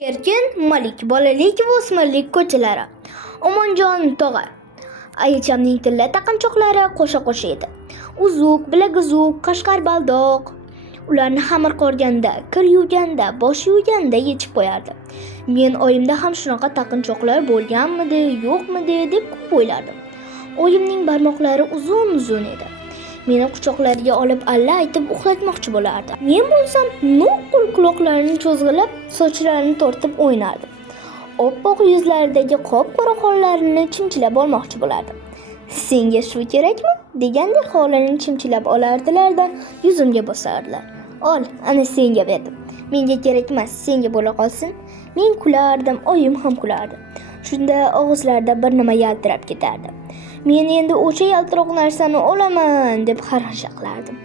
Erkin, Malik, bolalik va o'smirlik ko'chalari. Omonjon tog'a. Ayichamning tilla taqinchoqlari qo'sha-qo'sha edi. Uzuk, bilaguzuk, qashqar baldoq. Ularni xamir qorganda, kir yuvganda, bosh yuvganda yechib qo'yardi. Men oyimda ham shunaqa taqinchoqlar bo'lganmidi, yo'qmidi deb ko'p o'ylardim. Oyimning barmoqlari uzun-uzun edi. Meni quchoqlariga olib alla aytib uxlatmoqchi bo'lardi. Men bo'lsam nuqul quloqlarini cho'zg'ilab, sochlarini tortib o'ynardim. Oppoq yuzlaridagi qop-qora qo'llarini chimchilab olmoqchi bo'lardim. Senga shu kerakmi? Degandek qo'llarini chimchilab olardilar-da, yuzimga bosardilar. Ol, ana senga berdim. Menga kerak emas, senga bo'la qolsin. Men kulardim, oyim ham kulardi. Shunda og'izlarida bir nima yaltirab ketardi. Men endi o'sha yaltiroq narsani olaman deb xarxasha qilardim.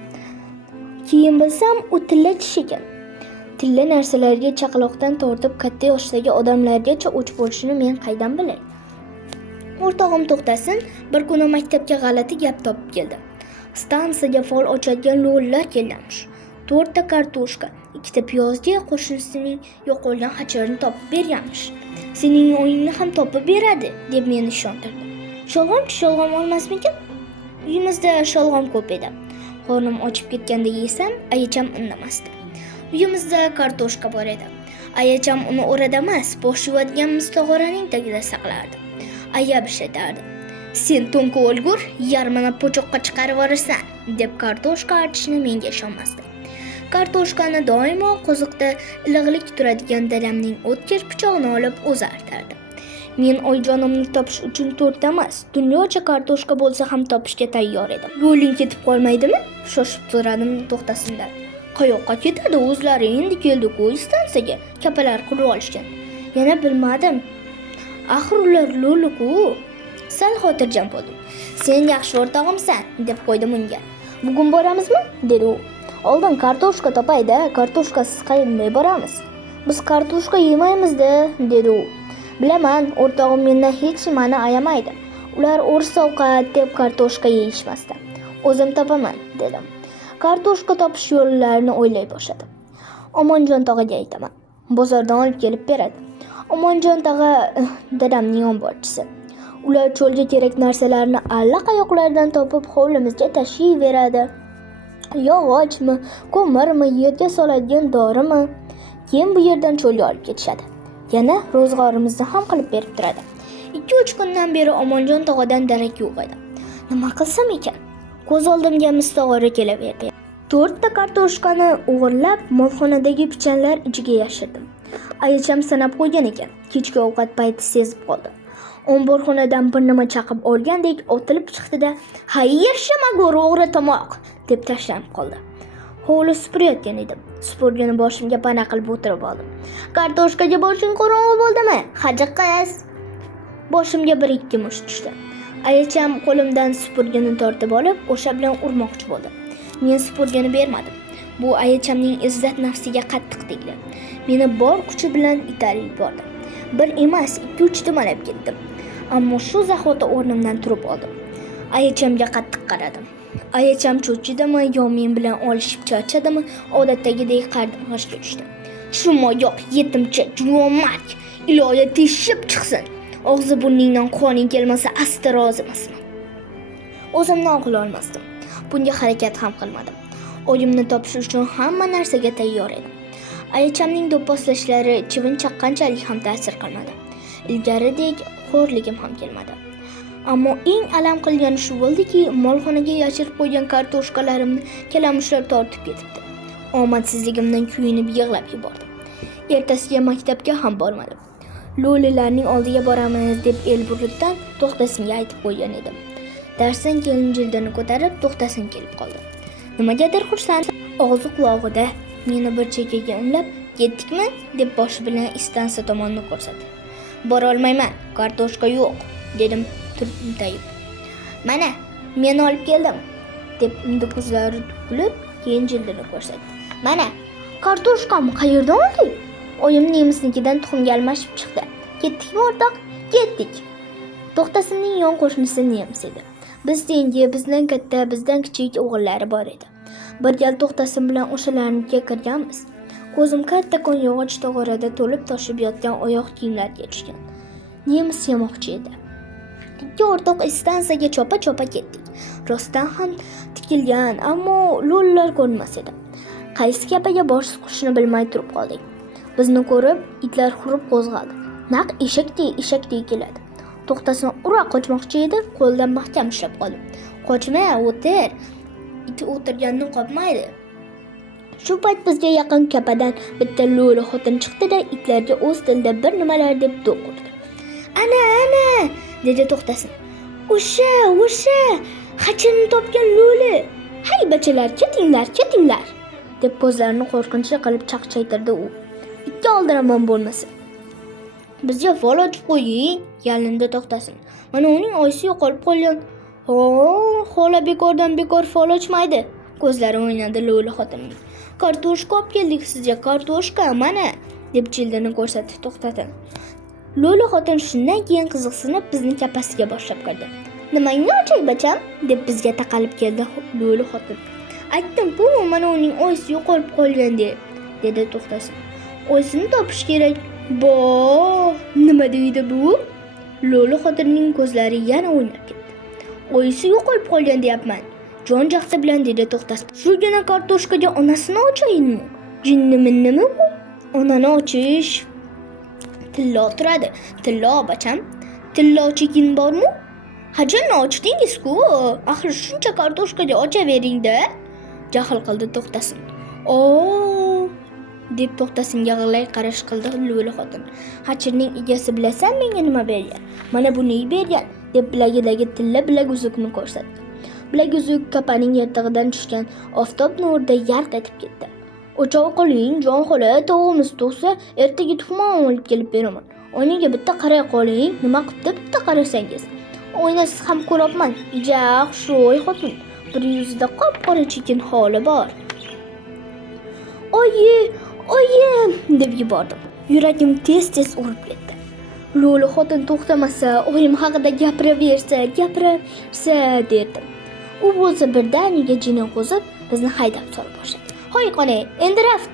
Keyin bilsam, u tilla tish ekan. Tilla narsalarga chaqaloqdan tortib katta yoshdagi odamlargacha o'ch bo'lishini men qaydan bilay? O'rtog'im to'xtasin, bir kuni maktabga g'alati gap topib keldi. Stansiyaga fol ochadigan lo'lilar kelganmish. 4 ta kartoshka, 2 ta piyozga qo'shnisining yo'qolgan xachirini topib berganmish. Sening o'yingni ham topib beradi, deb meni ishontirdi. Sholg'om olmasmikin? Uyimizda sholg'om ko'p edi. Qornim ochib ketganda yesam, ayacham indamasdi. Uyimizda kartoshka bor edi. Ayacham uni o'rada emas, bosh yuvadigan mustag'oraning tagida saqlardi. Ayab ishlatardi. Sen to'nka o'lgur, yarmini po'choqqa chiqarib yuborarsan, deb kartoshka artishni menga ishonmasdi. Kartoshkani doimo qo'ziqda ilig'lik turadigan dadamning o'tkir pichog'ini olib o'zi artardi. Men oyijonimni topish uchun 4 ta emas, dunyocha kartoshka bo'lsa ham topishga tayyor edim. Yo'ling ketib qolmaydimi? Shoshib so'radim to'xtasindan. Qayoqqa ketadi o'zlari? Endi keldi-ku stansiyaga, kapalar qurib olishgan. Yana bilmadim. Axir ular lo'li-ku. Sal xotirjam bo'ldim. Sen yaxshi o'rtog'imsan, deb qo'ydim unga. Bugun boramizmi? Dedi u. Oldin kartoshka topayda, kartoshkasiz qayerga boramiz? Biz kartoshka yemaymiz-da, dedi u. Bilaman, o'rtog'im mendan hech nimani ayamaydi. Ular o'ris ovqat deb kartoshka yeyishmasdi. O'zim topaman, dedim. Kartoshka topish yo'llarini o'ylay boshladim. Omonjon tog'aga aytaman. Bozordan olib kelib beradi. Omonjon tog'a dadamning omborchisi. Ular cho'lga kerak narsalarni allaqayoqlardan topib hovlimizga tashiyveradi. Yog'ochmi, ko'mirmi, yerga soladigan dorimi? Keyin bu yerdan cho'lga olib ketishadi. Yana ro'zg'orimizni ham qilib berib turadi. 2-3 kundan beri Omonjon tog'adan darak yo'q edi. Nima qilsam ekan? Ko'z oldimga mustag'ora kelaverdi. 4 ta kartoshkani o'g'irlab molxonadagi pichanlar ichiga yashirdim. Ayacham sanab qo'ygan ekan. Kechki ovqat payti sezib qoldi. Omborxonadan bir nima chaqib olgandek otilib chiqdi-da, "Xayr, shamago'r o'g'ri tomoq!" deb tashlanib qoldi. Hovli supurayotgan edim. Supurgini boshimga pana qilib o'tirib oldim. "Kartoshkaga boshing qorong'i bo'ldimi? Hajiq qiz!" Boshimga 1-2 musht tushdi. Ayacham qo'limdan supurgini tortib olib, o'sha bilan urmoqchi bo'ldi. Men supurgini bermadim. Bu ayachamning izzat nafsiga qattiq tegdi. Meni bor kuchi bilan itarib yubordi. Bir emas, 2-3 dumalab ketdim. Ammo shu zahoti o'rnimdan turib oldim. Ayachamga qattiq qaradim. Ayacham cho'chidimi yo men bilan olishib charchadimi, odatdagidek qarg'ashga tushdi. "Shumoyoq yetimcha juvonmark, iloya teshib chiqsin. Og'zi burningdan qoning kelmasa asti rozimasman." O'zimni oqla olmasdim. Bunga harakat ham qilmadim. Oyimni topish uchun hamma narsaga tayyor edim. Ayachamning do'pposlashlari chivin chaqqanchalik ham ta'sir qilmadi. Ilgaridek xo'rligim ham kelmadi. Ammo eng alam qilgani shu bo'ldiki, molxonaga yashirib qo'ygan kartoshkalarimni kalamushlar tortib ketibdi. Omadsizligimdan kuyinib yig'lab yubordim. Ertasiga maktabga ham bormadim. Lo'lilarning oldiga boramiz deb Elburutdan to'xtasinga aytib qo'ygan edim. Darsdan keyin jildini ko'tarib to'xtasin kelib qoldi. Nimagadir xursand, og'zi quloqida meni bir chekkaga imlab, "Ketdikmi?" deb boshi bilan stansiya tomonni ko'rsatdi. "Bora olmayman, kartoshka yo'q", dedim turtayib. "Mana, men olib keldim", deb unda ko'zlari to'kilib, keyin jildini ko'rsatdi. "Mana, kartoshkamni qayerdan olding?" Oyim nemisnikidan tuxumga almashib chiqdi. "Ketdikmi o'rtoq?" "Ketdik." To'xtasinning yon qo'shnisi nemis edi. Biz tengi, bizdan katta, bizdan kichik o'g'illari bor edi. Bir gal to'xtasin bilan o'shalarnikiga kirganmiz. Ko'zim kattakon yog'och tog'orada to'lib toshib yotgan oyoq kiyimlarga tushgan. Nemis yemoqchi edi. Ikki o'rtoq stansiyaga chopa-chopa ketdik. Rostdan ham tikilgan, ammo lo'lilar ko'rmas edi. Qaysi kapaga bosh suqishni bilmay turib qoldik. Bizni ko'rib, itlar hurib qo'zg'aldi. Naq eshakdek keladi. To'xtasin ura qochmoqchi edi, qo'ldan mahkam ushlab qoldim. Qochma, o'tir. It o'tirganni qopmaydi. Shu payt bizga yaqin kapadan bitta lo'li xotin chiqdi-da, itlarga o'z tilida bir nimalar deb do'q urdi. Ana, dedi To'xtasin. O'sha, xachini topgan lo'li. Hay bachalar, ketinglar, deb ko'zlarini qo'rqinchli qilib chaqchaytirdi u. Ikki oldiraman bo'lmasa. Bizga fol ochib qo'ying, yalindi To'xtasin. Mana uning oyisi yo'qolib qolgan. Xola bekordan bekor fol ochmaydi. Ko'zlari o'ynadi lo'li xotinning. Kartoshka olib keldik sizga, kartoshka, mana, deb jildini ko'rsatdi To'xtasin. Lo'li xotin shundan keyin qiziqsinib bizni kapasiga boshlab kirdi. Nimangni ochay bacham, deb bizga taqalib keldi lo'li xotin. Aytdim-ku, mana uning oyisi yo'qolib qolgan dedi To'xtasin. Oyisini topish kerak. Nima deydi bu? Lo'li xotinning ko'zlari yana o'ynab ketdi. Oyisi yo'qolib qolgan deyapman. Jon jahdi bilan dedi To'xtasin. Shugina kartoshkaga onasini ochayinmi? Jinnimi bu? Onani ochish tillo turadi. Tillo bacham. Tillo chekin bormi? Hajonni ochdingiz-ku. Axir shuncha kartoshkaga ochavering-da. Jahl qildi To'xtasin. Deb To'xtasinga g'ilay qarash qildi lo'li xotin. Hachirning egasi bilasan menga nima bergan? Mana buni bergan, deb bilagidagi tilla bilaguzukni ko'rsatdi. Bilaguzuk kapaning yirtig'idan tushgan oftob nurida yarq etib ketdi. O'choq qiling, jon xola, tovuqimiz tug'sa, ertaga tuhmon olib kelib beraman. Oynaga bitta qaray qoling, nima qilibdi bitta qarasangiz. Oynasiz ham ko'rabman. Ija, xushro'y xotin. Bir yuzida qop-qora chekin holi bor. Oyim, deb yubordim. Yuragim tez-tez urib ketdi. Lo'li xotin to'xtamasa, oyim haqida gapiraversa, derdim. U bo'lsa birdaniga jini qo'zib, bizni haydab sola boshladi. Hoy qani, endi raft.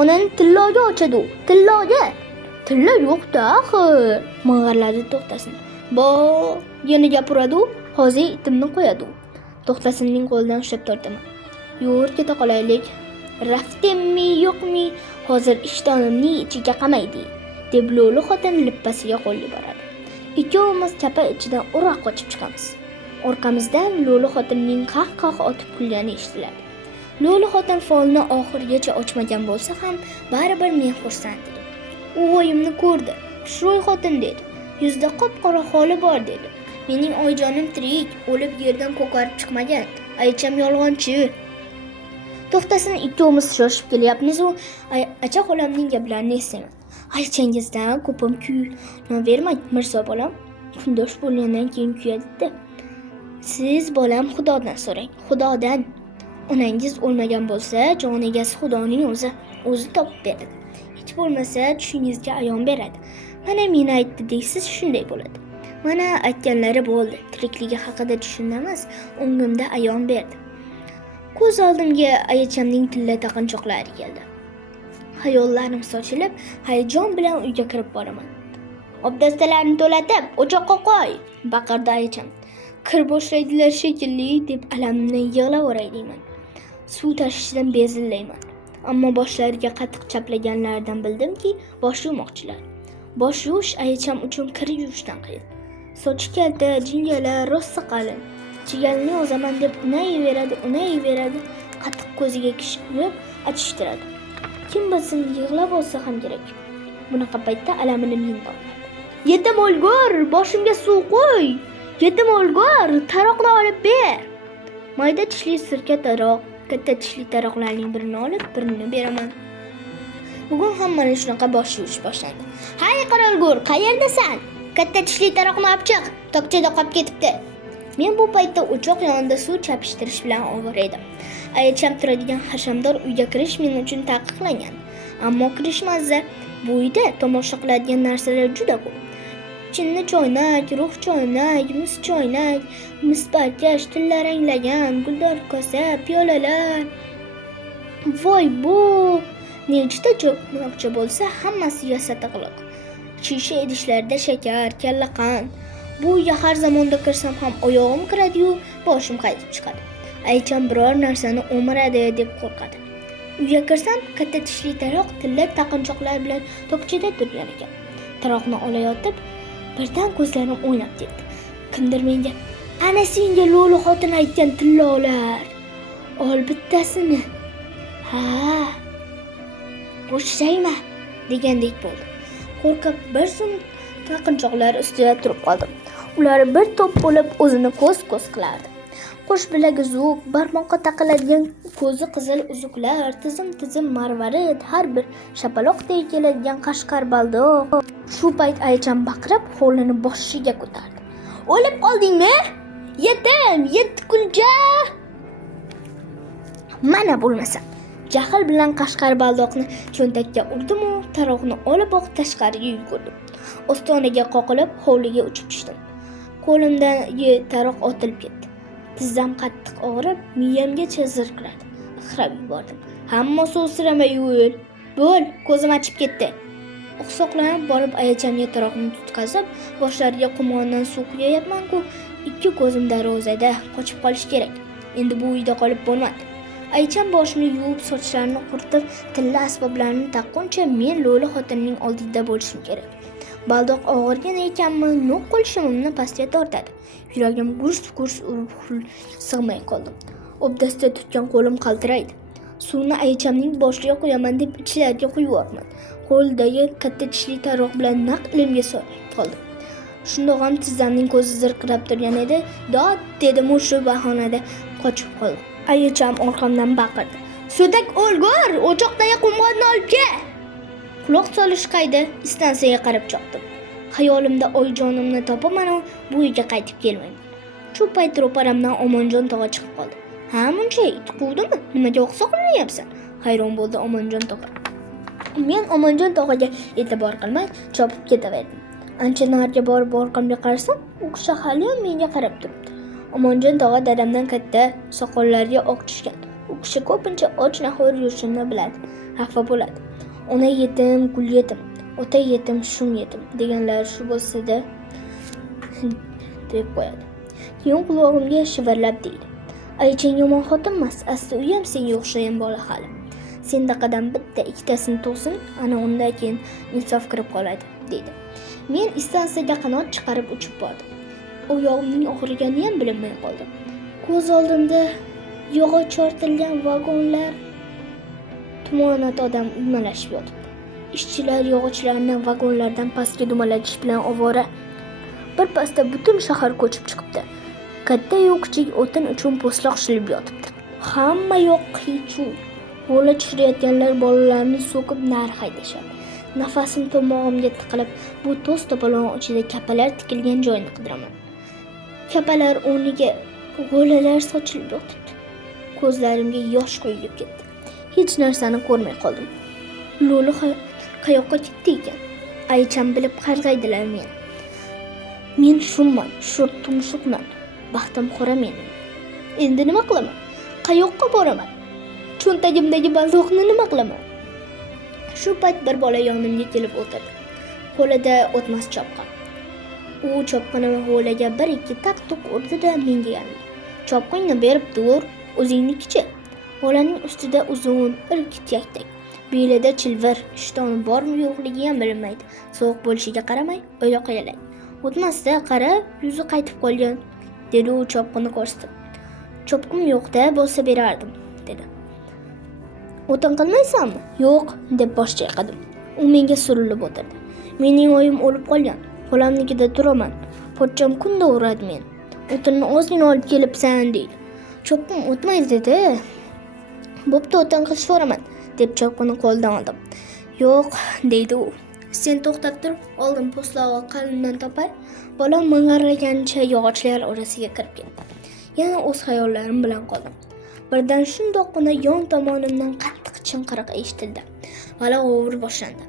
Onani tilloga ochadi u. Tilloga. Tilla yo'q-da, axir. Ming'irladi To'xtasin. Yana gapiradi u. Hozir itimni qo'yadi u. To'xtasinning qo'lidan ushlab tortaman. Yur, keta qolaylik. Raftemmi, yo'qmi? Hozir ishtonimning ichiga qamaydi, deb lo'li xotin lippasiga qo'l yuboradi. Ikkovimiz chapa ichidan ura qochib chiqamiz. Orqamizdan lo'li xotinning qah-qah otib kulgani eshitiladi. Lo'li xotin folni oxirigacha ochmagan bo'lsa ham, baribir men xursand edim. U oyimni ko'rdi. Xushro'y xotin dedi. Yuzda qop-qora holi bor dedi. Mening oyijonim tirik, o'lib yerdan ko'karib chiqmagan. Aycham yolg'onchi. To'xtasin, ikkovimiz shoshib kelyapmiz-u, acha xolamning gaplarini eslayman. Aychangizdan ko'pim kuyunavermang, mirzo bolam. Kundosh bo'lgandan keyin kuyadi-da. Siz bolam Xudodan so'rang, Xudodan. Onangiz o'lmagan bo'lsa, jon egasi Xudoning o'zi topib beradi. Hech bo'lmasa tushingizga ayon beradi. Mana meni aytdi deysiz, shunday bo'ladi. Mana aytganlari bo'ldi. Tirikligi haqida tushunamiz, o'ngimda ayon berdi. Ko'z oldimga ayachamning tilla taqinchoqlari keldi. Hayollarim sochilib, hayajon bilan uyga kirib boraman. Obdastalarni to'latib, o'choqqa qo'y, baqirdi ayacham. Kir boshlaydilar shekilli, deb alamimdan yig'laveray deyman. Suv tashishdan bezillayman. Ammo boshlariga qattiq chaplaganlaridan bildimki, bosh yuvmoqchilar. Bosh yuvish ayacham uchun kir yuvishdan qiyin. Sochi kalta, jingalar, rosa qalin. Chigalni yozaman deb unayveradi, qattiq ko'ziga kishib achishtiradi. Kim bilsin, yig'lab olsa ham kerak. Bunaqa paytda alamini men oladi. Yetim o'lgur, boshimga suv qo'y. Yetim o'lgur, taroqni olib ber. Mayda tishli sirka taroq, katta tishli taroqlarning birini olib, birini beraman. Bugun ham mana shunaqa bosh yuvish boshlandi. Hay qarolgur, qayerdasan? Katta tishli taroqni olib chiq, tokchada qolib ketibdi. Men bu paytda o'choq yonida suv chapishtirish bilan ovora edim. Ayacham turadigan hashamdor uyga kirish men uchun taqiqlangan. Ammo kirish mazza. Bu uyda tomosha qiladigan narsalar juda ko'p. Chinni choynak, ruh choynak, mis choynak, mis barkash, tilla ranglagan, guldor kosa, piyolalar. Voy bu! Nechta cho'kmoqchi bo'lsa hammasi yasatiqliq. Shisha idishlarda shakar, kalla qand. Bu uyga har zamonda kirsam ham oyog'im kiradi-yu, boshim qaytib chiqadi. Aycham biror narsani o'miradi deb qo'rqadi. Uyga kirsam katta tishli taroq tilla taqinchoqlar bilan tokchada turgan ekan. Taroqni olayotib birdan ko'zlarim o'ynab ketdi. Kimdir menga "Ana senga lo'li xotin aytgan tillolar. Ol bittasini." "Ha, bo'shayma" degandek bo'ldi. Qo'rqib bir zum taqinchoqlar ustida turib qoldim. Ular bir to'p bo'lib o'zini ko'z-ko'z qilardi. Qo'sh bilagi uzuk, barmoqqa taqiladigan ko'zi qizil uzuklar, tizim-tizim marvarid, har bir shapaloqdek keladigan qashqar baldoq. Shu payt Aycham baqirib, hovlini boshiga ko'tardi. "O'lib qoldingmi? Yetim, yetti kulcha!" Mana bo'lmasa. Jahl bilan qashqar baldoqni cho'ntakka urdim-u, taroqni olib tashqariga yugurdim. Ostonaga qoqilib, hovliga uchib tushdim. Qo'limdagi taroq otilib ketdi. Tizzam qattiq og'rib, miyamgacha zirqiradi. Ixrab yubordim. "Hamma sovsiramay yo'l. Bo'l, ko'zim achib ketdi." Oqsoqlanib borib Aychamga taroqni tutqazib, boshlariga qumondan suv quyayapman-ku, ikki ko'zim darvozada, qochib qolish kerak. Endi bu uyda qolib bo'lmaydi. Aycham boshini yuvib, sochlarini quritib, tilla asboblarini taqquncha men lo'li xotinning oldida bo'lishim kerak. Baldoq og'irgan ekanmi, no'q qo'lishimni pastga tortadi. Yuragim gurs-gurs urib sig'may qoldim. Obdasta tutgan qo'lim qaltiraydi. Suvni Aychamning boshiga qo'yaman deb ichlariga quyapman. Qo'ldagi katta tishli taroq bilan naq ilimga solib qoldim. Shundoq ham tizzamning ko'zi zirqirab turgan edi. "Dod!" dedim, shu bahonada qochib qoldim. Aycham orqamdan baqirdi. "So'dak o'lgur, o'choqdagi qumg'onni olib kel." Quloq solish qayda, stansiyaga qarab chopdim. Xayolimda oyijonimni topaman-u, bu uyga qaytib kelmayman. Shu payt ro'paramdan Omonjon tog'a chiqib qoldi. "Ha, muncha it quvdimi? Nimaga oqsoqlanyapsan?" hayron bo'ldi Omonjon tog'a. Men Omonjon tog'aga e'tibor qilmay chopib ketaverdim. Ancha nariga borib orqamga qarasam, u kishi haliyam menga qarab turibdi. Omonjon tog'a dadamdan katta, soqollariga oq tushgan. U kishi ko'pincha och-nahor yurishimni biladi, xafa bo'ladi. Ona yetim, gul yetim, ota yetim, shum yetim deganlar shu bo'lsa-da deb qo'yadi. Keyin qulog'imga shivirlab deydi. "Aychang yomon xotinmas, asli u ham senga o'xshagan bola hali. Sendaqadan bitta ikkitasini tug'sin, ana undan keyin insof kirib qoladi" deydi. Men stansiyaga qanot chiqarib uchib bordim. Oyog'imning og'rigani ham bilinmay qoldi. Ko'z oldimda yog'och chortilgan vagonlar, tumonat odam uymalashib yotibdi. Ishchilar yog'ochlarni vagonlardan pastga dumalatish bilan ovora. Bir pasda butun shahar ko'chib chiqibdi. Katta-yu kichik o'tin uchun po'stloq shilib yotibdi. Hamma yoq qiy-chuv. Hovli tushirayotganlar bolalarni so'kib nari haydashadi. Nafasim tomog'imga tiqilib, bu to's to'polon ichida kapalar tikilgan joyni qidiraman. Kapalar o'rniga g'o'lalar sochilib yotibdi. Ko'zlarimga yosh quyilib ketdi. Hech narsani ko'rmay qoldim. Lo'li qayoqqa ketdi ekan? Aycham bilib qarg'aydilar meni. Men shumman, sho'r tumshuqman. Baxtim qora mening. Endi nima qilaman? Qayoqqa boraman? Cho'ntagimdagi baldoqni nima qilaman? Shu payt bir bola yonimga kelib o'tirdi. Qo'lida o'tmas chopqin. U chopqinni hovliga bir ikki tak-tuk urdi-da menga yalindi. "Chopqinni berib tur, o'zingnikichi." Bolaning ustida uzun, irkit yaktak. Belida chilvir, ishtoni bormi yo'qligi ham bilinmaydi. Sovuq bo'lishiga qaramay, oyoqqa yalang. "O'tmasda qara, yuzi qaytib qolgan", dedi u chopqinni ko'rsatib. "Chopqin yo'q-da, bo'lsa berardim", dedi. "O'tin qilmaysanmi?" "Yo'q", deb bosh chayqadim. U menga surilib o'tirdi. "Mening oyim o'lib qolgan. Xolamnikida turaman. Pochcham kunda uradi meni. O'tinni ozgina olib kelibsan", deydi. "Chopqin o'tmaydi", dedi. "Bo'pti, o'tin qilishveraman", deb chopqinni qo'ldan oldim. "Yo'q", deydi u. "Sen to'xtab tur, oldin po'stlog'i qalindan topay." Bolam ming'irlagancha yog'ochlar orasiga kirib ketdi. Yana o'z xayollarim bilan qoldim. Birdan shundoqqina yon tomonimdan qattiq chinqiriq eshitildi. G'ala g'ovur boshlandi.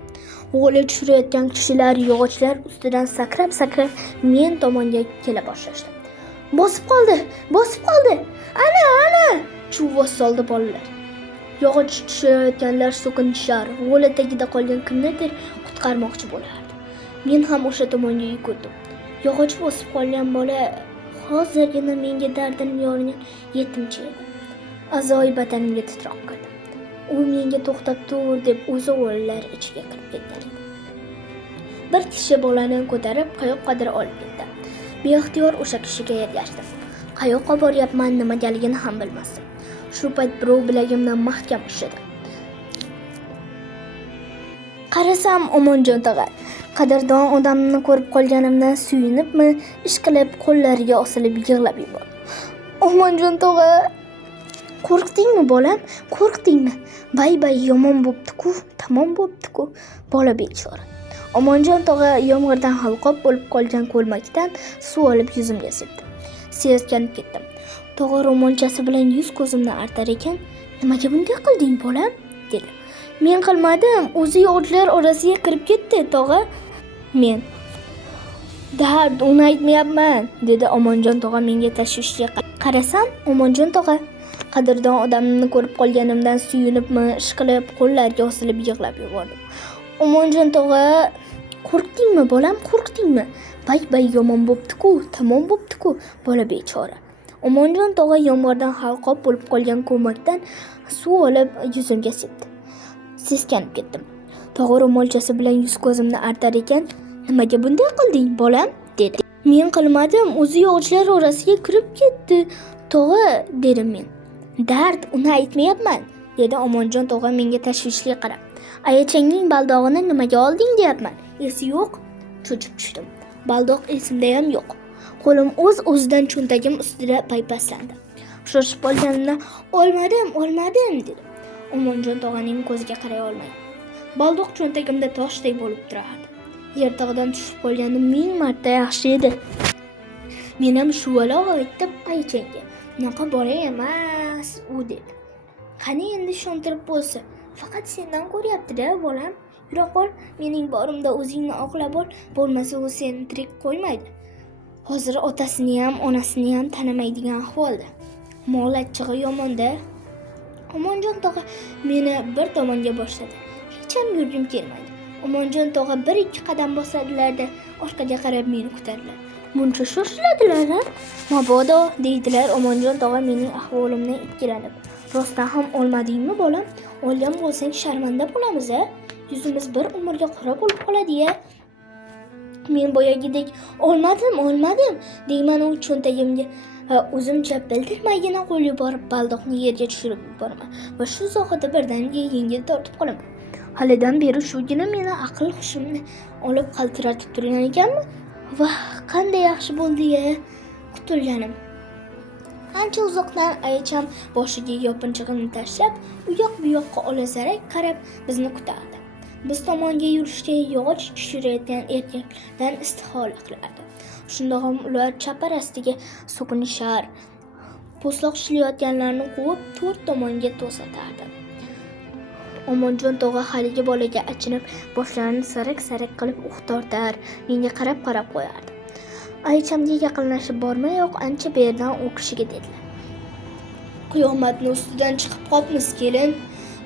G'o'la tushirayotgan kishilar yog'ochlar ustidan sakrab-sakrab men tomonga kela boshlashdi. "Bosib qoldi! Bosib qoldi! Ana, ana!" chuvvoz soldi bolalar. Yog'och tushirayotganlar so'kinishar, g'o'la tagida qolgan kimnidir qutqarmoqchi bo'lardi. Men ham o'sha tomonga yugurdim. Yog'och bosib qolgan bola hozirgina menga dardini yorgan yetimcha edi. A'zoyi badanimga titroq kirdi. U menga to'xtab tur deb o'zi g'o'lalar ichiga kirib ketgan edi. Bir kishi bolani ko'tarib qayoqqadir olib ketdi. Beixtiyor o'sha kishiga ergashdim. Qayoqqa boryapman, nimagaligini ham bilmasdim. Shu payt birov bilagimdan mahkam ushladi. Qarasam, Omonjon tog'a qadrdon odamni ko'rib qolganimdan suyunibmi, ishqilib qo'llariga osilib yig'lab yubordi. Omonjon tog'a, qo'rqdingmi bolam? Qo'rqdingmi? Bay yomon bo'pti-ku, tamom bo'pti-ku. Bola bechora. Omonjon tog'a yomg'irdan halqob bo'lib qolgan ko'lmakdan suv olib yuzimga sepdi. Seskanib ketdim. Tog'a ro'molchasi bilan yuz-ko'zimni artar ekan, "Nimaga bunday qilding, bolam?" dedi. "Men qilmadim, o'zi yog'ochlar orasiga kirib ketdi, tog'a." Men "Dard, uni aytmayapman", dedi Omonjon tog'a menga tashvishli qarasam, Omonjon tog'a qadrdon odamni ko'rib qolganimdan suyunibmi, ishqilib qo'llariga osilib yig'lab yubordim. Omonjon tog'a, qo'rqdingmi bolam, qo'rqdingmi? Bay yomon bo'pti-ku, tamom bo'pti-ku, bola bechora. Omonjon tog'a yomg'irdan halqob bo'lib qolgan ko'makdan suv olib yuzimga sepdi. Seskanib ketdim. Tog'a ro'molchasi bilan yuz-ko'zimni artar ekan, "Nimaga bunday qilding, bolam?" dedi. "Men qilmadim, o'zi yog'ochlar orasiga kirib ketdi, tog'a", dedim men. "Dard, uni aytmayapman", dedi Omonjon tog'a menga tashvishli qarab. "Ayachangning baldog'ini nimaga olding deyapman. Esi yo'q?" Cho'chib tushdim. Baldoq esimda ham yo'q. Qo'lim o'z-o'zidan cho'ntagim ustida paypaslandi. Shoshib qolganimdan "Olmadim", dedi. Omonjon tog'aning ko'ziga qaray olmaydi. Baldoq cho'ntagimda toshdek bo'lib turardi. Yertog'dan tushib qolgani 1000 marta yaxshi edi. Men ham shuvala aytib aychanga, "Unaqa bola emas", u dedi. "Qani endi ishontirib bo'lsa, faqat sendan ko'ryapti-da, bolam. Yura qol, mening borimda o'zingni oqlab ol, bo'lmasa u seni tirik qo'ymaydi. Hozir otasini ham, onasini ham tanimaydigan ahvolda. Mol achchig'i yomon-da." Omonjon tog'a meni bir tomonga boshladi. Hech ham yurgim kelmaydi. Omonjon tog'a 1-2 qadam bosadilar-da, orqaga qarab meni kutadilar. "Buncha shoshiladilar-a? Mabodo", deydilar Omonjon tog'a mening ahvolimdan ikkilanib. "Rostdan ham olmadingmi, bolam? Olgan bo'lsang sharmanda bo'lamiz-a? Yuzimiz bir umrga qora bo'lib qoladi-ya." Men boyagidek olmadim deyman, u cho'ntagimga o'zimcha bildirmaygina qo'l yuborib baldoqni yerga tushirib yuboraman va shu zohida birdaniga yengil tortib qolaman. Halidan beri shugina meni aql hushimni olib qaltiratib turgan ekanmi? Vah, qanday yaxshi bo'ldi-ya, qutulganim. Ancha uzoqdan ayacham boshiga yopinchig'ini tashlab, u yoq bu yoqqa olazarak qarab bizni kutardi. Biz tomonga yurishga yog'och tushirayotgan erkaklardan istihola qilardi. Shunda ham ular chaparastiga so'kinishar, po'stloq ishlayotganlarni quvib to'rt tomonga to'satardi. Omonjon tog'a haligi bolaga achinib, boshlarini sarak-sarak qilib tortar, menga qarab qo'yardi. Aychamga yaqinlashib bormayoq ancha berdan u kishiga dedilar: "Qiyomatni ustidan chiqib qopmiz, kelin.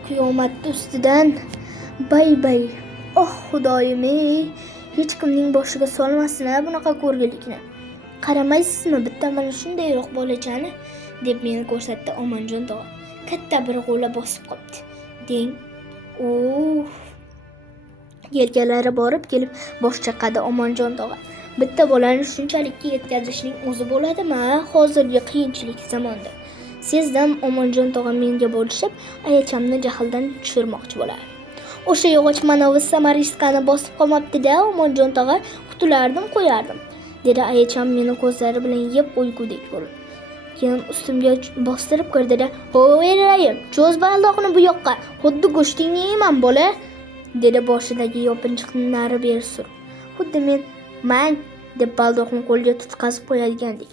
Qiyomatni ustidan bay. Oh, Xudoyim-ey, hech kimning boshiga solmasin-a bunaqa ko'rgilikni. Qaramaysizmi bitta mana shundayroq bolachani?" deb meni ko'rsatdi Omonjon tog'a. Katta bir g'o'la bosib qopti. Deng. Yelkalari borib kelib bosh chaqadi Omonjon tog'a. Bitta bolani shunchalikka yetkazishning o'zi bo'ladimi, hozirgi qiyinchilik zamonda? Sezdim Omonjon tog'a menga bo'lishib, ayachamni jahldan tushirmoqchi bo'lar. "O'sha yog'och manovi samariskani bosib qolmabdi-da, Omonjon tog'a, qutulardim, qo'yardim", dedi ayacham meni ko'zlari bilan yeb qo'ygudek bo'lib. Keyin ustimga bostirib kirdida, "Qo'yverayim, cho'z baldoqni bu yoqqa, xuddi go'shtingni yeyman, bola", dedi boshidagi yopinchiqni nari beri surib. Xuddi men "Mang" deb baldoqni qo'lga tutqazib qo'yadigandek.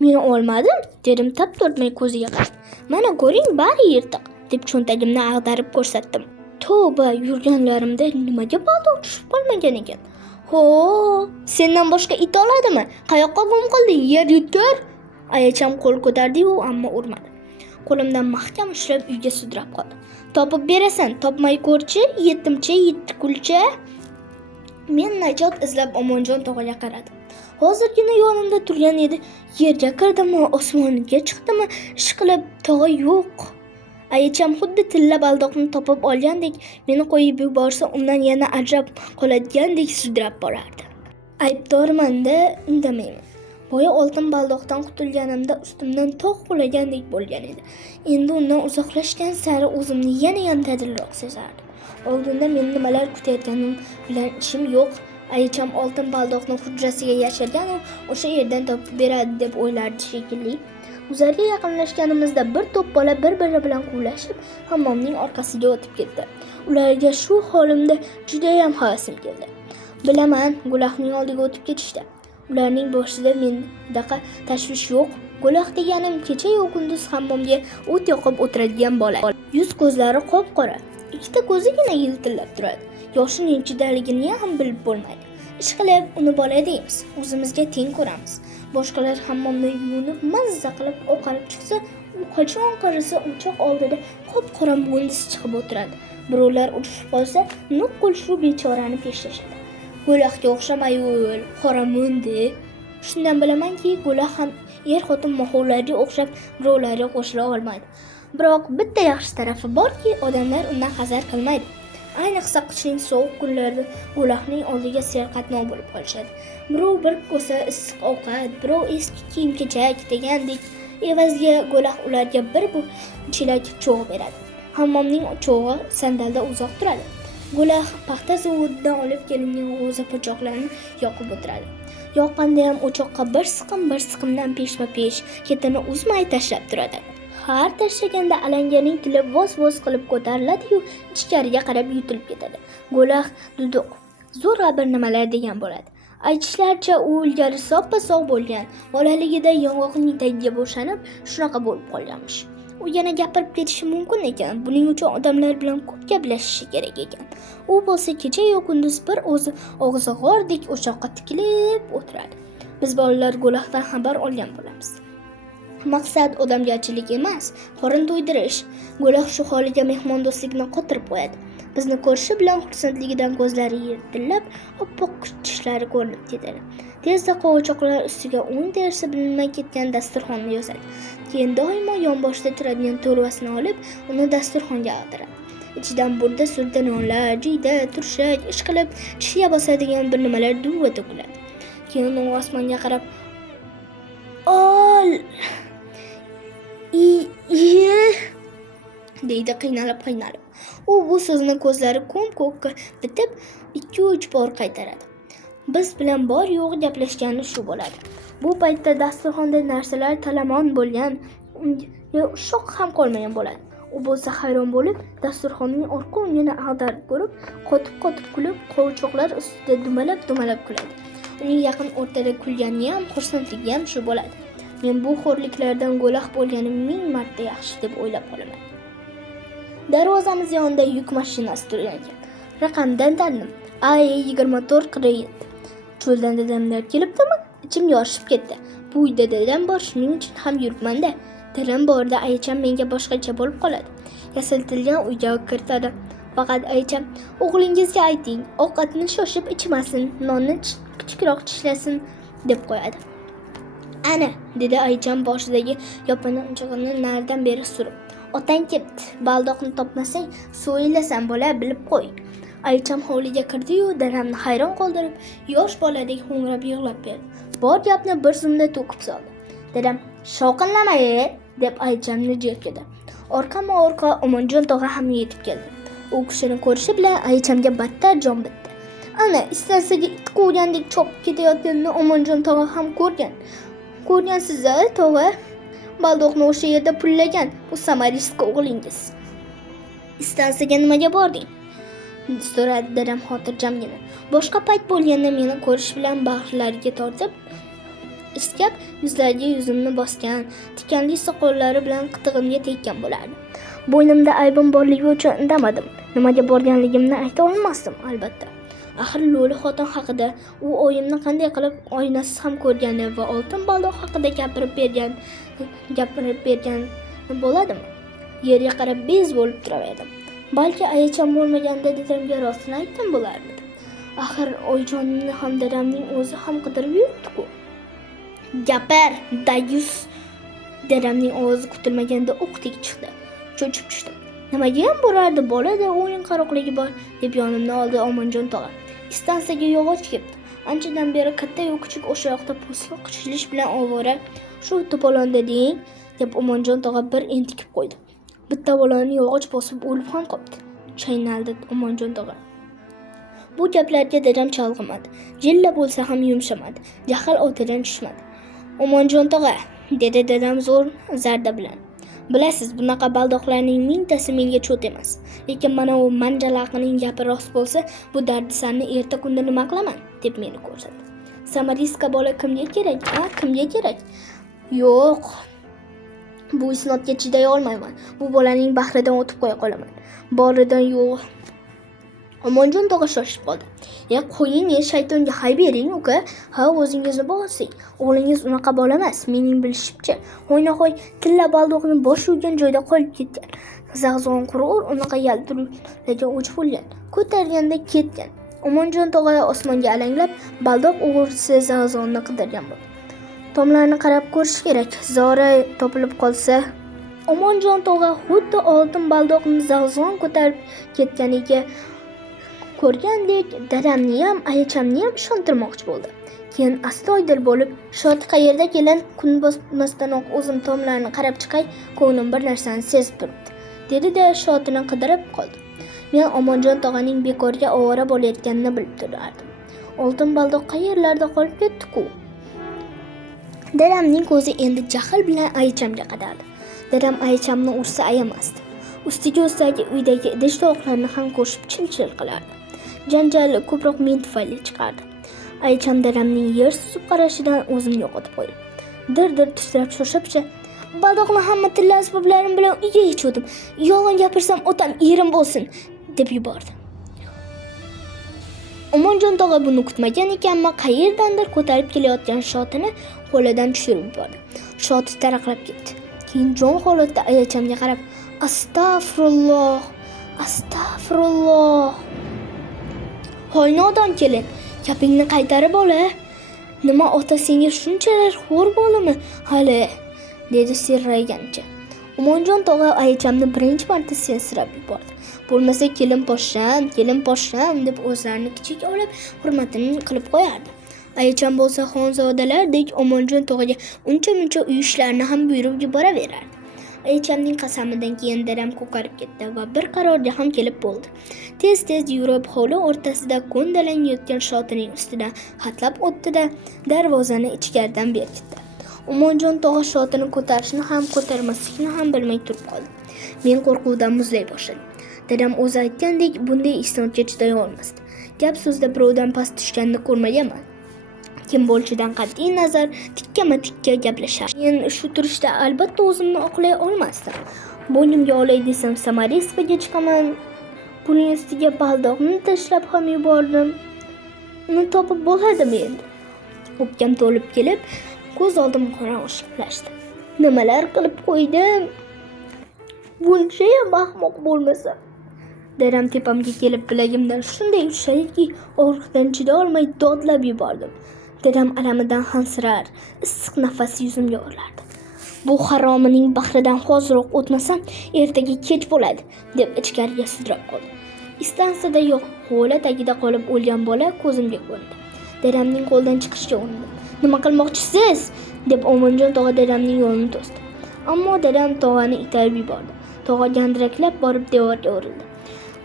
"Meni olmadim", dedim tap tortmay ko'ziga qarab. "Mana ko'ring, bari yirtiq", deb cho'ntagimni ag'darib ko'rsatdim. Tavba, yurganlarimda nimaga baldoq tushib qolmagan ekan? "Ho, sendan boshqa it oladimi? Qayoqqa gum qilding, yer yutkar?" Ayacham qo'l ko'tardi-yu, ammo urmadi. Qo'limdan mahkam ushlab uyga sudrab qoldi. topib berasan, topmay ko'rchi, yetimcha, yettikulcha. Men najot izlab Omonjon tog'aga qaradim. Hozirgina yonimda turgan edi. Yerga kirdimi, osmonga chiqdimi, ishqilib tog'a yo'q. Aycham xuddi tilla baldoqni topib olgandek meni qo'yib yuborsa, undan yana ajrab qoladigandek sudrab borardi. Aybdorman-da, indamayman. Boya oltin baldoqdan qutulganimda ustimdan tog' qulagandek bo'lgan edi. Endi undan uzoqlashgan sari o'zimni yana dadilroq sezardim. Oldinda meni nimalar kutayotganim bilan ishim yo'q. Aycham oltin baldoqni hujrasiga yashirgan u o'sha yerdan topib beradi deb o'ylardi shekilli. Guzarga yaqinlashganimizda bir to'p bola bir-biri bilan quvlashib, hammomning orqasiga o'tib ketdi. Ularga shu holimda juda ham havasim keldi. Bilaman, Gulohning oldiga o'tib ketishdi. Ularning boshida mendaqa tashvish yo'q. Guloh deganim kecha-yu kunduz hammomga o't yoqib o'tiradigan bola. Yuz ko'zlari qop-qora, ikkita ko'zigina yiltillab turadi. Yoshi nechadaligini ham bilib bo'lmaydi. Ishqilib, uni bola deymiz, o'zimizga teng ko'ramiz. Boshqalar hammomda yuvinib, mazza qilib oqarib chiqsa, u qachon qarasa o'choq oldida qop-qora munis chiqib o'tiradi. Birovlar urishib qolsa, nuqul shu bechorani peshlashadi. Gulohga o'xshamayul, qora mundi. Shundan bilamanki, Guloh ham er-xotin mohovlarga o'xshab birovlarga qo'shila olmaydi. Biroq bitta yaxshi tarafi borki, odamlar undan hazar qilmaydi. Ayniqsa qishning sovuq kunlarida Gulohning oldiga serqatnov bo'lib qolishadi. Birov bir ko'sa issiq ovqat, birov eski kiyim-kechak degandek evaziga Guloh ularga bir chelak cho'g' beradi. Hammomning cho'g'i sandalda uzoq turadi. Guloh paxta zavodidan olib kelingan g'o'za po'choqlarni yoqib o'tiradi. Yoqqanda ham o'choqqa bir siqimdan peshma-pesh ketini uzmay tashlab turadi. Har tashlaganda alanganing tili voz-voz qilib ko'tariladi-yu, ichkariga qarab yutilib ketadi. Guloh duduq, zo'rg'a bir nimalar degan bo'ladi. Aytishlaricha, u ilgari soppa-sog' bo'lgan, bolaligida yong'oqning tagiga bo'shanib, shunaqa bo'lib qolganmish. U yana gapirib ketishi mumkin ekan. Buning uchun odamlar bilan ko'p gaplashishi kerak ekan. U bo'lsa kecha-yu kunduz bir o'zi og'zi g'ordek o'choqqa tikilib o'tiradi. Biz bolalar Gulohdan xabar olgan bo'lamiz. Maqsad odamgarchilik emas, qorin to'ydirish. Guloh shu holiga mehmondo'stlikni qotirib qo'yadi. Bizni ko'rishi bilan xursandligidan ko'zlari yirtillab, oppoq tishlari ko'rinib ketadi. Tezda qo'g'choqlar ustiga o'ng terisi bilinmay ketgan dasturxonni yozadi. Keyin doimo yonboshda turadigan to'rvasini olib, uni dasturxonga ag'daradi. Ichidan burda surda nonlar, jiyda, turshak, ishqilib tishiga bosadigan bir nimalar duva to'kiladi. Keyin u osmonga qarab, "Ol! deydi qiynalib. U bu so'zni ko'zlari ko'm-ko'kka bitib 2-3 bor qaytaradi. Biz bilan bor yo'g'i gaplashgani shu bo'ladi. Bu paytda dasturxonda narsalar talamon bo'lgan, shoq ham qolmagan bo'ladi. U bo'lsa hayron bo'lib, dasturxonning orqa o'ngini ag'darib ko'rib, qotib-qotib kulib, qo'g'choqlar ustida dumalab kuladi. Uning yaqin o'rtada kulgani ham, xursandligi ham shu bo'ladi. Men bu xo'rliklardan Guloh bo'lganim 1000 marta yaxshi deb o'ylab qolaman. Darvozamiz yonida yuk mashinasi turgan ekan. Raqamdan tandim. A2447. Cho'ldan dadamlar kelibdimi? Ichim yorishib ketdi. Bu uyda dadam bor, shuning uchun ham yuribman-da. Dadam borda Aycham menga boshqacha bo'lib qoladi. Yasaltilgan uyga kiritadi. Faqat Aycham, o'g'lingizga ayting, ovqatni shoshib ichmasin, nonni kichikroq tishlasin deb qo'yadi. Ana, dedi Aycham boshidagi yopinchiqni naridan beri surib. Otang ketdi. Baldoqni topmasang, so'yilasan bola, bilib qo'y. Aycham hovliga kirdi-yu, dadamni hayron qoldirib, yosh boladek ho'ngrab yig'lab berdi. Bor gapni bir zumda to'kib soldi. Dadam, "Shovqinlama-ye", deb Aychamni jerkidi. Orqama-orqa Omonjon tog'a ham yetib keldi. U kishini ko'rishi bilan Aychamga battar jon bitdi. Ana, istansiga it qo'ygandek chopib ketayotganini Omonjon tog'a ham ko'rgan. Ko'rgansiz-a, tog'a? Baldoqni o'sha yerda pullagan, bu samaristga o'g'lingiz. Istansiga nimaga bording? So'radi dadam xotirjamgina. Boshqa payt bo'lganda meni ko'rish bilan bag'rlariga tortib, iskab yuzlariga yuzimni bosgan, tikanli soqollari bilan qitig'imga tekkan bo'lardi. Bo'ynimda aybim borligi uchun indamadim. Nimaga borganligimni ayta olmasdim, albatta. Axir lo'li xotin haqida, u oyimni qanday qilib oynasiz ham ko'rgani va oltin baldoq haqida gapirib bergan bo'ladimi? Yerga qarab bez bo'lib turaverdim. Balki ayacham bo'lmaganda dadamga rostini aytdim bo'larmidi. Axir oyijonimni ham dadamning o'zi ham qidirib yuribdi-ku. Gapir, dayus. Dadamning ovozi kutilmaganda o'qdek chiqdi. Cho'chib tushdim. Nimaga ham borardi, bolada o'yin qaroqligi bor, deb yonimdan oldi Omonjon tog'a. Istansiyaga yog'och kepti. Anchadan beri katta-yu kichik o'sha yoqda po'stliq qishilish bilan ovora. Shu to'polonda deng, deb Omonjon tog'a bir entikib qo'ydi. Bitta bolani yog'och bosib o'lib ham qopti. Chaynaldi Omonjon tog'a. Bu gaplarga dadam chalg'imadi. Jilla bo'lsa ham yumshamadi. Jahl o'tidan tushmadi. Omonjon tog'a, dedi dadam zo'r zarda bilan. Bilasiz, bunaqa baldoqlarning mingtasi menga cho't emas. Lekin mana u manjalaqining gapi rost bo'lsa, bu dardisarni erta kunda nima qilaman, deb meni ko'rsatdi. Samariska bola kimga kerak? Kimga kerak? Yo'q. Bu isnodga chiday olmayman. Bu bolaning bahridan o'tib qo'ya qolaman. Boridan yo'q. Omonjon tog'a shoshib qoldi. Qo'ying, shaytonga hay bering, uka. Ha, o'zingizni bosing. O'g'lingiz unaqa bola emas, mening bilishimcha. Hoynahoy tilla baldoqni bosh yurgan joyda qolib ketgan. Zag'zon qurur, unaqa yaltiruvlarga o'ch bo'lgan. Ko'targanda ketgan. Omonjon tog'a osmonga alanglab, baldoq o'g'risi zag'zonni qidirgan bo'ldi. Tomlarni qarab ko'rish kerak. Zora topilib qolsa, Omonjon tog'a xuddi oltin baldoqni zag'zon ko'tarib ketganiga ko'rgandek dadamni ham ayachamni ham ishontirmoqchi bo'ldi. Keyin astoydil bo'lib, "Shot qayerda kelin? Kun bosmasdanoq o'zim tomlarni qarab chiqay, ko'nglim bir narsani sezib turibdi", dedi-da shotini qidirib qoldi. Men Omonjon tog'aning bekorga ovora bo'layotganini bilib turardim. Oltin baldoq qayerlarda qolib ketdi-ku? Dadamning ko'zi endi jahl bilan ayachamga qadardi. Dadam ayachamni ursa ayamasdi. Ustiga ustak uydagi idish-tovoqlarni ham qo'shib chil-chil qilardi. Janjalli ko'proq men tufayli chiqardi. Ayacham dadamning yer suzib qarashidan o'zimni yo'qotib qo'ydim. Dir-dir titrab shosha-pisha, "Baldoqni hamma tilla asboblarim bilan uyga yechuvdim. Yolg'on gapirsam otam erim bo'lsin", deb yubordi. Omonjon tog'a buni kutmagan ekanmi, qayerdandir ko'tarib kelayotgan shotini qo'lidan tushirib yubordi. Shoti taraqlab ketdi. Keyin jon holatda ayachamga qarab, "Astag'firulloh, astag'firulloh. Hoy nodon kelin, gapingni qaytarib ol. Nima ota senga shunchalar xo'r bo'limi hali?" dedi serraygancha. Omonjon tog'a ayachamni birinchi marta sensirab yubordi. Bo'lmasa kelin poshsham deb o'zlarini kichik olib hurmatini qilib qo'yardi. Ayacham bo'lsa xonzodalardek Omonjon tog'aga uncha-muncha uy ishlarini ham buyurib yuboraverardi. Ayachamning qasamidan keyin dadam ko'karib ketdi va bir qarorga ham kelib bo'ldi. Tez-tez yurib hovli o'rtasida ko'ndalang yotgan shotining ustidan hatlab o'tdi-da, darvozani ichkaridan berkitdi. Omonjon tog'a shotini ko'tarishni ham ko'tarmaslikni ham bilmay turib qoldi. Men qo'rquvdan muzlay boshladim. Dadam o'zi aytgandek bunday isnodga chiday olmasdi. Gap so'zda birovdan past tushganini ko'rmaganman. Kim bo'lishidan qat'iy nazar tikkama-tikka gaplashar. Men shu turishda albatta o'zimni oqlay olmasdim. Bo'ynimga olay desam Samariskaga chiqaman. Buning ustiga baldoqni tashlab ham yubordim. Uni topib bo'ladimi endi? O'pkam to'lib kelib, ko'z oldim qorong'ilashdi. Nimalar qilib qo'ydim? Buncha ham ahmoq bo'lmasa. Dadam tepamga kelib bilagimdan shunday ushladiki, og'riqdan chiday olmay dodlab yubordim. Dadam alamidan hansirar, issiq nafas yuzimga urilardi. "Bu haromining bahridan hoziroq o'tmasam, ertaga kech bo'ladi", deb ichkariga sudrab qoldi. Istansiyada yo'q, hovli tagida qolib o'lgan bola ko'zimga ko'rindi. Dadamning qo'ldan chiqishga urindim. "Nima qilmoqchisiz?" deb Omonjon tog'a dadamning yo'lini to'sdi. Ammo dadam tog'ani itarib yubordi. Tog'a gandiraklab borib devorga urildi.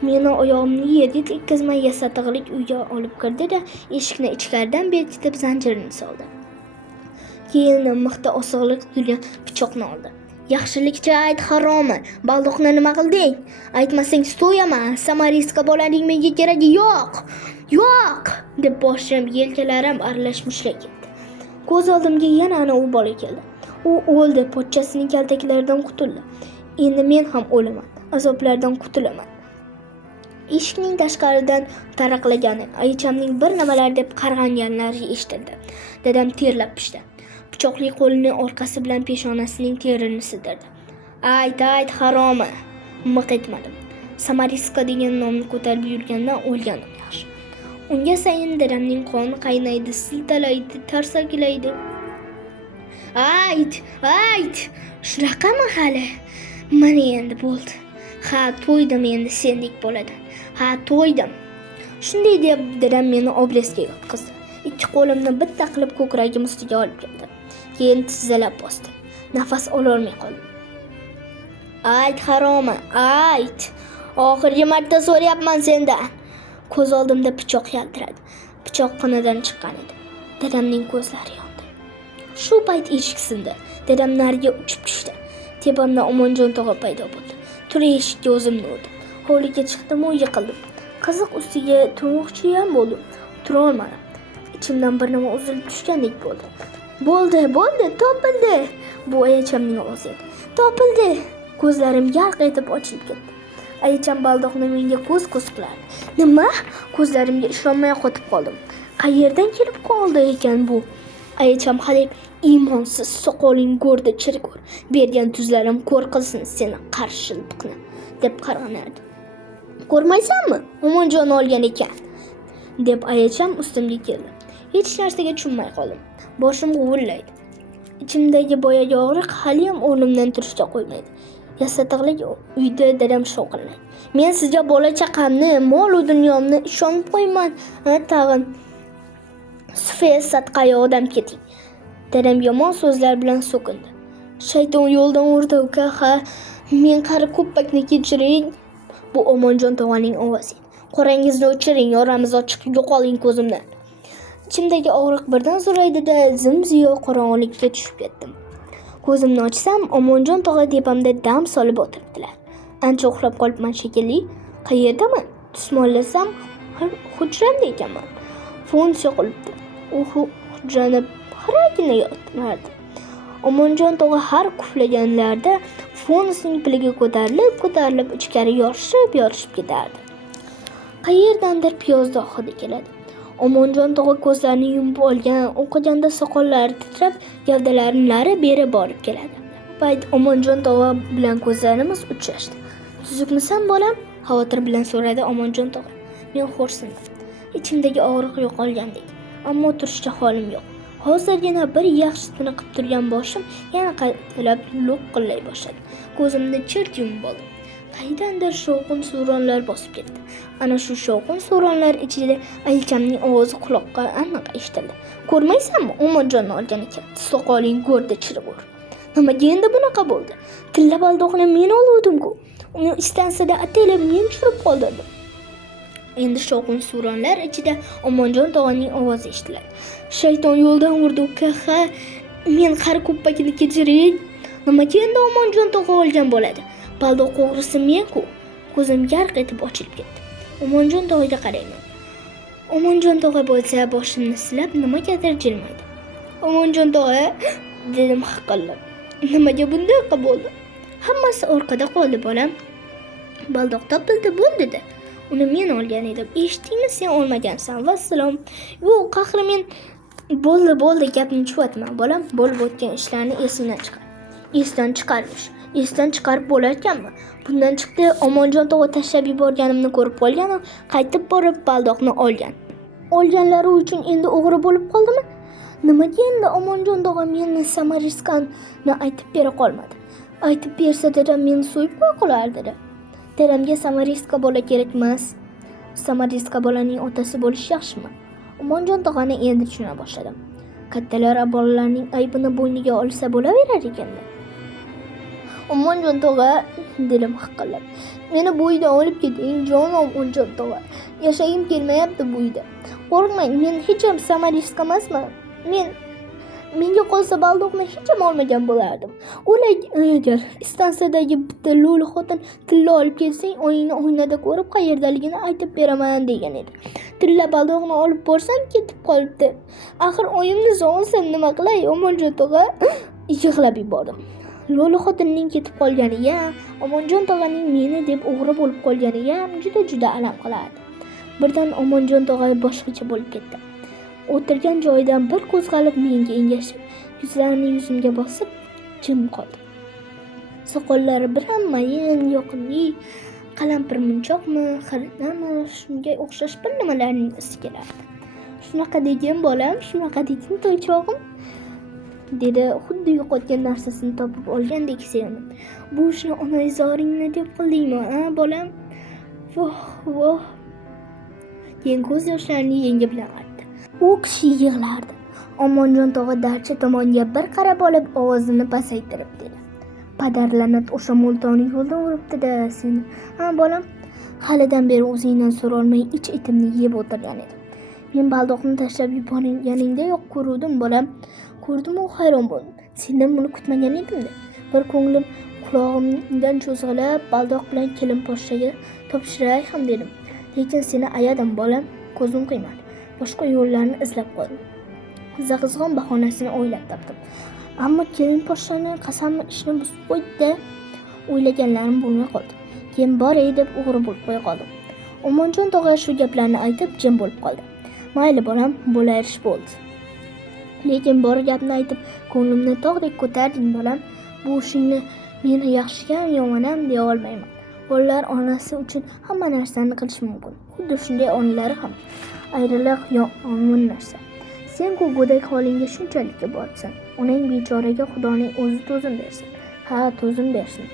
Meni oyog'imni yerga tekkizmay yasatig'lik uyga olib kirdi-da, eshikni ichkaridan berkitib zanjirini soldi. Keyin mixda osig'liq turgan pichoqni oldi. "Yaxshilikcha ayt, haromi, baldoqni nima qilding? Aytmasang sto'yaman, Samariska bolaning menga keragi yo'q. Yo'q!" deb boshim, yelkalarim aralash mushlab ketdi. Ko'z oldimga yana ana u bola keldi. U o'ldi, pochchasining kaltaklaridan qutuldi. Endi men ham o'laman, azoblardan qutulaman. Eshikning tashqaridan taraqlagani, ayachamning bir nimalar deb qarg'anganlari eshitildi. Dadam terlab pishdi. Pichoqli qo'lining orqasi bilan peshonasining terini sidirdi. "Ayt, haromi", miq etmadim. Samariska degan nomni ko'tarib yurgandan o'lgan yaxshi. Unga sayin dadamning qoni qaynaydi, siltalaydi, tarsaklaydi. Ayt, shunaqami hali? Mana endi bo'ldi. Ha, to'ydim endi sendek bo'ladi. Ha, to'ydim. Shunday deb dadam meni obrazga yotqizdi. Ikki qo'limni bitta qilib ko'kragim ustiga olib keldi. Keyin tizzalab bosdi. Nafas ololmay qoldim. Ayt haromi, ayt. Oxirgi marta so'rayapman sendan. Ko'z oldimda pichoq yaltiradi. Pichoq qinidan chiqqan edi. Dadamning ko'zlari yondi. Shu payt eshik sindi. Dadam nariga uchib tushdi. Tepamda Omonjon tog'a paydo bo'ldi. Tur eshikka o'zimni urdim. Hovliga chiqdim va yiqildim. Qiziq ustiga turmoqchi ham bo'ldim. Tura olmadim. Ichimdan bir nima uzilib tushgandek bo'ldi. Bo'ldi, topildi. Bu ayachamning ovozi edi. Topildi. Ko'zlarim yarq etib ochilib ketdi. Ayacham baldoqni menga ko'z qilardi. Nima? Ko'zlarimga ishonmay qotib qoldim. Qayerdan kelib qoldi ekan bu? Ayacham hadeb imonsiz soqoling go'rda chirigur. Bergan tuzlarim ko'r qilsin seni qarshilibqni deb qarg'anardi. Ko'rmaysanmi? Omonjon olgan ekan deb ayacham ustimga keldi. Hech narsaga tushunmay qoldim. Boshim g'uvillaydi. Ichimdagi boyagi og'riq hali ham o'rnimdan turishga qo'ymaydi. Yasatiqlik uyda dadam shovqinlaydi. Men sizga bola chaqamni, mol va dunyomni ishonib qo'yman. Tag'in Sufes satqayi odam keting. Dadam yomon so'zlar bilan so'kindi. Shayton yo'ldan urdi uka. Ha, men qari ko'ppakni kechiring. Bu Omonjon tog'aning ovozi. Qorangizni o'chiring, yoramiz ochiq, yo'qoling ko'zimdan. Ichimdagi og'riq birdan zo'raydi-da, zim-ziyo qorong'ulikka tushib ketdim. Ko'zimni ochsam, Omonjon tog'a tepamda dam solib o'tiribdilar. Ancha uxlab qolibman shekilli. Qayerdaman? Tusmonlasam, hujramda ekanman. Fon yoqilibdi. Hujrani xiragina yotlardi. Omonjon tog'a har kuflaganlarda fonusning piliga ko'tarilib ichkari yorishib ketardi. Qayerdandir piyozdog' hidi keladi. Omonjon tog'a ko'zlarini yumib olgan, o'qiganda soqollari titrab, gavdalari nari beri borib keladi. Payt Omonjon tog'a bilan ko'zlarimiz uchrashdi. "Tuzukmisan bolam?" xavotir bilan so'radi Omonjon tog'a. Men xo'rsindim. Ichimdagi og'riq yo'qolgandek, ammo turishga holim yo'q. Hozirgina bir yaxshi tiniqib turgan boshim yana qaytalab lo'qqillay boshladi. Ko'zimni chirt yumib oldim. Qaydandir shovqin suronlar bosib ketdi. Ana shu shovqin suronlar ichida ayachamning ovozi quloqqa aniq eshitildi. "Ko'rmaysanmi? Omonjonni olgan ekan. Soqoling go'rda chirigur. Nimaga endi bunaqa bo'ldi? Tilla baldoqni men oldim-ku. Uni istansada ataylab men tushirib qoldirdim." Endi shovqin suronlar ichida Omonjon tog'aning ovozi eshitiladi. "Shayton yo'ldan urdi uka. Ha, men qari ko'ppakni kechiring. Nimaga endi Omonjon tog'a olgan bo'ladi? Baldoq o'g'risi men-ku." Ko'zim yarq etib ochilib ketdi. Omonjon tog'aga qarayman. Omonjon tog'a bo'lsa boshimni silab nimagadir jilmaydi. "Omonjon tog'a," dedim hiqillab. "Nimaga bunday bo'ldi? Hammasi orqada qoldi bolam. Baldoq topildi bo'ldi-da. Uni men olgan edim. Eshitdingmi, sen olmagansan. Vassalom." "Yo'q, qahri men bo'ldi, gapni chuvatma bolam. Bo'lib o'tgan ishlarni esdan chiqarmish. Esdan chiqarib bo'lar ekanmi? Bundan chiqdi, Omonjon tog'a tashlab yuborganimni ko'rib qolgan, qaytib borib baldoqni olgan. Olganlari uchun endi o'g'ri bo'lib qoldimi? Nimaga endi Omonjon tog'a meni Samariskani aytib bera qolmadi? Aytib bersa dadam meni so'yib qo'yardi. Dadamga Samariska bola kerak emas. Samariska bolaning otasi bo'lish yaxshimi? Omonjon tog'ani endi tushuna boshladim. Kattalar bolalarning aybini bo'yniga olsa bo'laverar ekanmi? "Omonjon tog'a," dedim hiqillab. "Meni bu uydan olib keting, jonim Omonjon tog'a. Yashagim kelmayapti bu uyda. Qo'rqmang, men hech ham Samariska emasman. Menga qolsa baldoqni hech ham olmagan bo'lardim. Agar istansiyadagi bitta lo'li xotin tilla olib kelsang, oyingni oynada ko'rib qayerdaligini aytib beraman degan edi. Tilla baldoqni olib borsam ketib qolibdi. Axir oyimni sog'insam nima qilay, Omonjon tog'a?" Yig'lab yubordim. Lo'li xotinning ketib qolganiga, Omonjon tog'aning meni deb o'g'ri bo'lib qolganiga juda alam qilardi. Birdan Omonjon tog'a boshqacha bo'lib ketdi. O'tirgan joyidan bir qo'zg'alib menga engashib, yuzlarini yuzimga bosib jim qoldi. Soqollari biram mayin, yoqimli, qalampirmunchoqmi, xaritlarmi, shunga o'xshash bir nimalarning isi kelardi. Shunaqa degin bolam, shunaqa degin toychog'im, dedi xuddi yo'qotgan narsasini topib olgandek sevinib. Bu ishni onazoringni deb qildingmi, bolam? Voh. Keyin ko'z yoshlarini yengi bilan artdi. U kishi yig'lardi. Omonjon tog'a darcha tomonga bir qarab olib ovozini pasaytirib dedi: Padarlanat o'sha mo'ltoni yo'ldan uribdi-da seni. Bolam, halidan beri o'zingdan so'rolmay ich-etimni yeb o'tirgan edim. Men baldoqni tashlab yuborganingdayoq ko'ruvdim bolam. Ko'rdim-u hayron bo'ldim. Sendan buni kutmagan edim-da. Bir ko'nglim qulog'imdan cho'zg'alab baldoq bilan kelin poshshaga topshiray ham dedim. Lekin seni ayadim bolam, ko'zim qiymadi. Boshqa yo'llarni izlab qo'ydim. Zag'izg'on bahonasini o'ylab topdim. Ammo kelin poshshani qasamni ishni buzib qo'ydi-da. O'ylaganlarim bo'lmay qoldi. Keyin boray deb o'g'ri bo'lib qo'ya qoldim. Omonjon tog'a shu gaplarni aytib jim bo'lib qoldi. Mayli bolam, bo'layrish bo'ldi. Lekin bor gapni aytib ko'nglimni tog'dek ko'tarding bolam. Bu ishingni men yaxshigam yomonam deya olmayman. Bolalar onasi uchun hamma narsani qilish mumkin. Xuddi shunday onalari ham. Ayriliq yomon narsa. Sen-ku go'dak holingga shunchalik borsan. Onang bechoraga Xudoning o'zi to'zim bersin. To'zim bersin.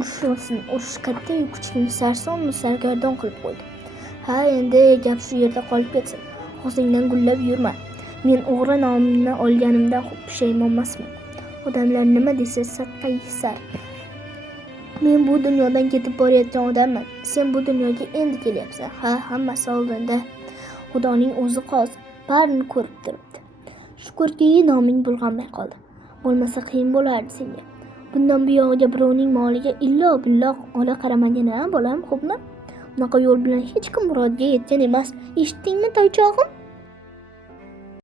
Urush katta kuchni sarson sargardon qilib qo'ydi. Endi gap shu yerda qolib ketsin. Og'zingdan gullab yurma. Men o'g'ri nomini olganimdan pushaymon emasman. Odamlar nima desa saqqa yisar. Men bu dunyodan ketib borayotgan odamman. Sen bu dunyoga endi kelyapsan. Hammasi oldinda. Xudoning o'zi qozi barini ko'rib turibdi. Shukrki, noming bulg'anmay qoldi. Bo'lmasa qiyin bo'lardi senga. Bundan buyog'iga birovning moliga illo billo ola qaramagin bolam, xo'pmi? Unaqa yo'l bilan hech kim murodiga yetgan emas. Eshitdingmi toychog'im?